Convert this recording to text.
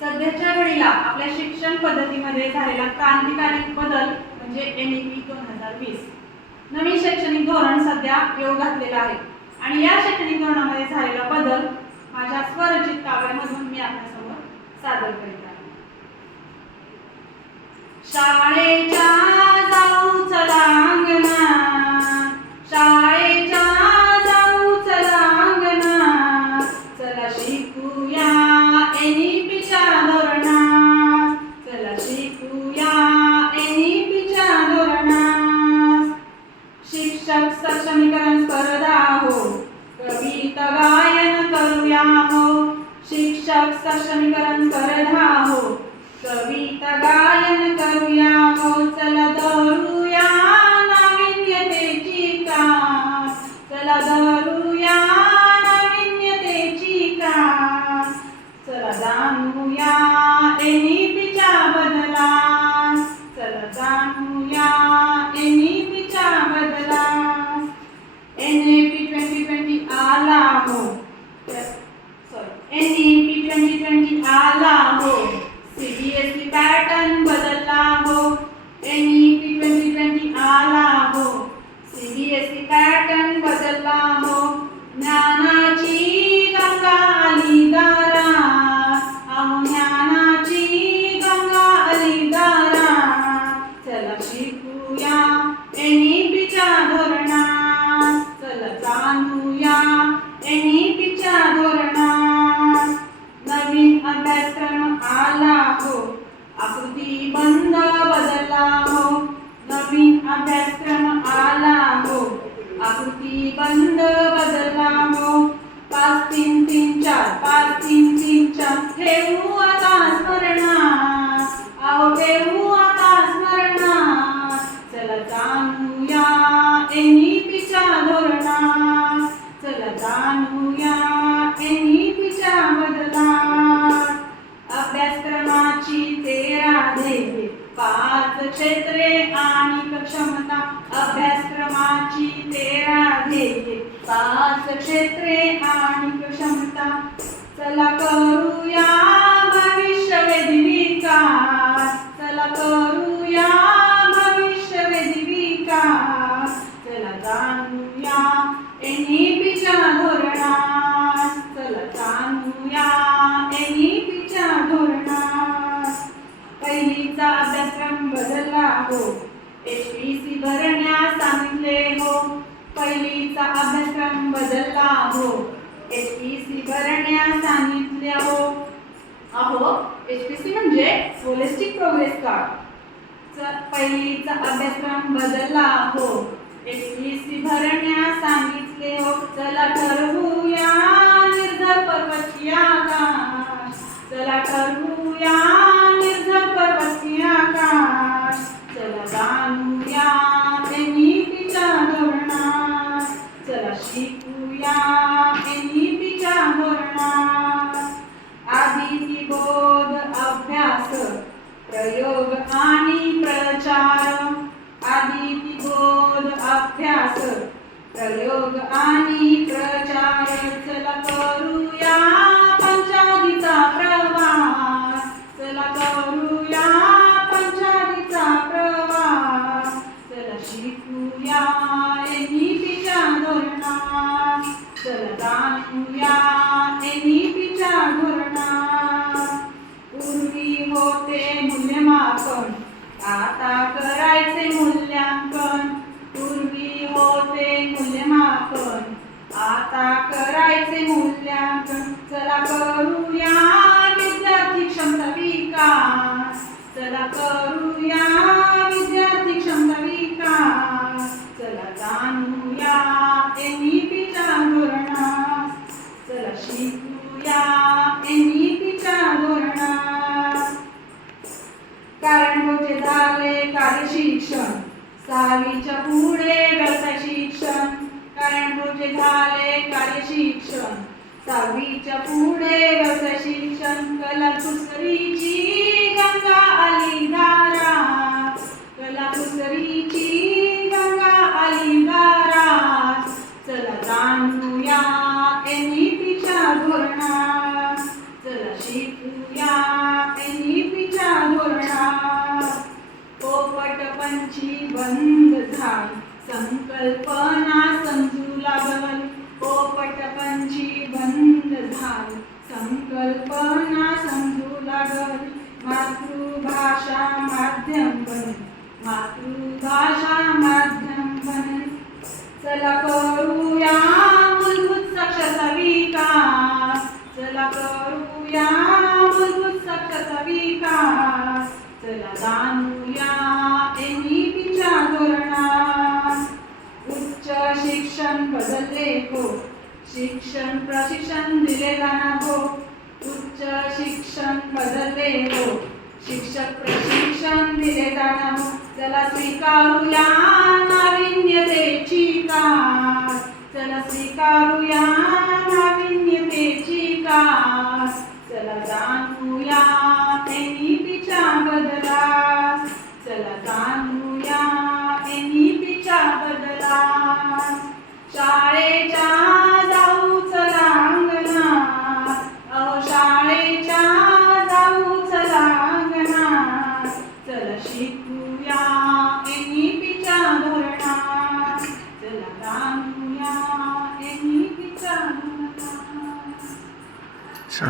सध्याच्या घडीला आपल्या शिक्षण पद्धतीमध्ये झालेला क्रांतिकारी बदल म्हणजे NEP 2020 नवीन शैक्षणिक धोरण सध्या येऊ घातलेला आहे आणि या शैक्षणिक धोरणामध्ये झालेला बदल माझ्या स्वरचित काव्यामधून मी आपल्यासमोर सादर करीत आहे। शाळेच्या जाऊ चला अंगणात, शाळेच्या जाऊ चला अंगणात, चला शिकूया NEPच्या धोरणात, चला शिकूया NEPच्या धोरणात। शिक्षक सक्षमीकरण स्पर्धा हो, कविता गायन करूया हो, शिक्षक सक्षमीकरण स्पर्धा हो, कविता गायन करूया हो, चला धरूया नाविन्यतेची कास, चला धरूया नाविन्यतेची कास, चला जाणूया NEPच्या बदलास, चला जाणूया NEPच्या बदलास। NEP 2020 आला हो, NEP 2020 आला हो, CBSE पॅटर्न बदलला हो, NEP 2020 आला हो, CBSE पॅटर्न बदलला हो, ज्ञानाची गंगा आली दारात, अहो ज्ञानाची गंगा आली दारात, चला शिकूया NEPच्या धोरणात, चला जाणूया NEPच्या धोरणात। नवीन अभ्यासक्रम आला हो, आकृती बंध बदलला हो, नवीन अभ्यासक्रम आला हो, आकृती बंध बदलला हो, 5 3 3 4 5 3 3 4 ठेवू आता स्मरणात, अहो ठेवू आता स्मरणात, चला जाणूया NEPच्या धोरणात, चला जाणूया NEPच्या बदलात। अभ्यासक्रमाची 13 ध्येये, 5 क्षेत्रे आणि क्षमता, अभ्यासक्रमाची 13 ध्येये, 5 क्षेत्रे आणि क्षमता, चला करूया भविष्यवेधी विकास, चला करूया भविष्यवेधी विकास, चला जाणूया NEPच्या धोरणात, चला जाणूया NEPच्या धोरणात। पहिलीचा अभ्यासक्रम बदलला हो, HPC भरण्यास सांगितले हो, पहिलीचा अभ्यासक्रम बदलला हो, HPC भरण्यास सांगितले हो, अहो HPC म्हणजे होलिस्टिक प्रोग्रेस कार्ड, पहिलीचा अभ्यासक्रम बदलला हो, HPC भरण्यास सांगितले हो, चला ठरवूया निर्झर पर्वतीय आकाश, चला ठरवूया निर्झर पर्वतीय आकाश, चला जाणूया NEPच्या धोरणात, चला शिकूया NEPच्या धोरणात। आदिती बोध अभ्यास, प्रयोग आणि प्रचार, आदिती बोध अभ्यास, प्रयोग आणि प्रचार, चला करूया पंचादीचा प्रवास, चला करूया पंचादीचा प्रवास, चला शिकूया NEPच्या धोरणात, चला जाणूया NEPच्या धोरणात। पूर्वी होते मूल्यमापन, आता करायचे मूल्यांकन, पूर्वी होते मूल्यमापन, आता करायचे मूल्यांकन, चला करूया विद्यार्थी क्षमता विकास, चला करूया विद्यार्थी क्षमता विकास, चला जाणूया NEPच्या धोरणात, चला शिकूया NEPच्या धोरणात। कारणीभूत झाले कार्य शिक्षण, 6वीच्या पुढे व्यवसाय शिक्षण, कारणीभूत झाले कार्य शिक्षण, 6वीच्या पुढे व्यवसाय शिक्षण, कला कुसरीची गंगा आली दारात, कला कुसरीची गंगा आली दारात, चला जाणूया NEPच्या धोरणात, चला शिकूया संकल्पना समजू लागल पोपटपंची बंद झाल संकल्पना समजू लागल मातृभाषा माध्यम बन मातृभाषा माध्यम बन चला करूया मूलभूत साक्षरता विकास चला करूया मूलभूत साक्षरता विकास चला जाणूया NEP-च्या धोरणात उच्च शिक्षण बदलले हो शिक्षण प्रशिक्षण दिले जाणार हो उच्च शिक्षण बदलले हो शिक्षक प्रशिक्षण दिले जाणार हो चला स्वीकारूया नाविन्यतेची कास चला स्वीकारूया नाविन्यतेची कास चला जाणूया NEP-च्या बदलास चला जाणूया NEP-च्या बदलास शाळेच्या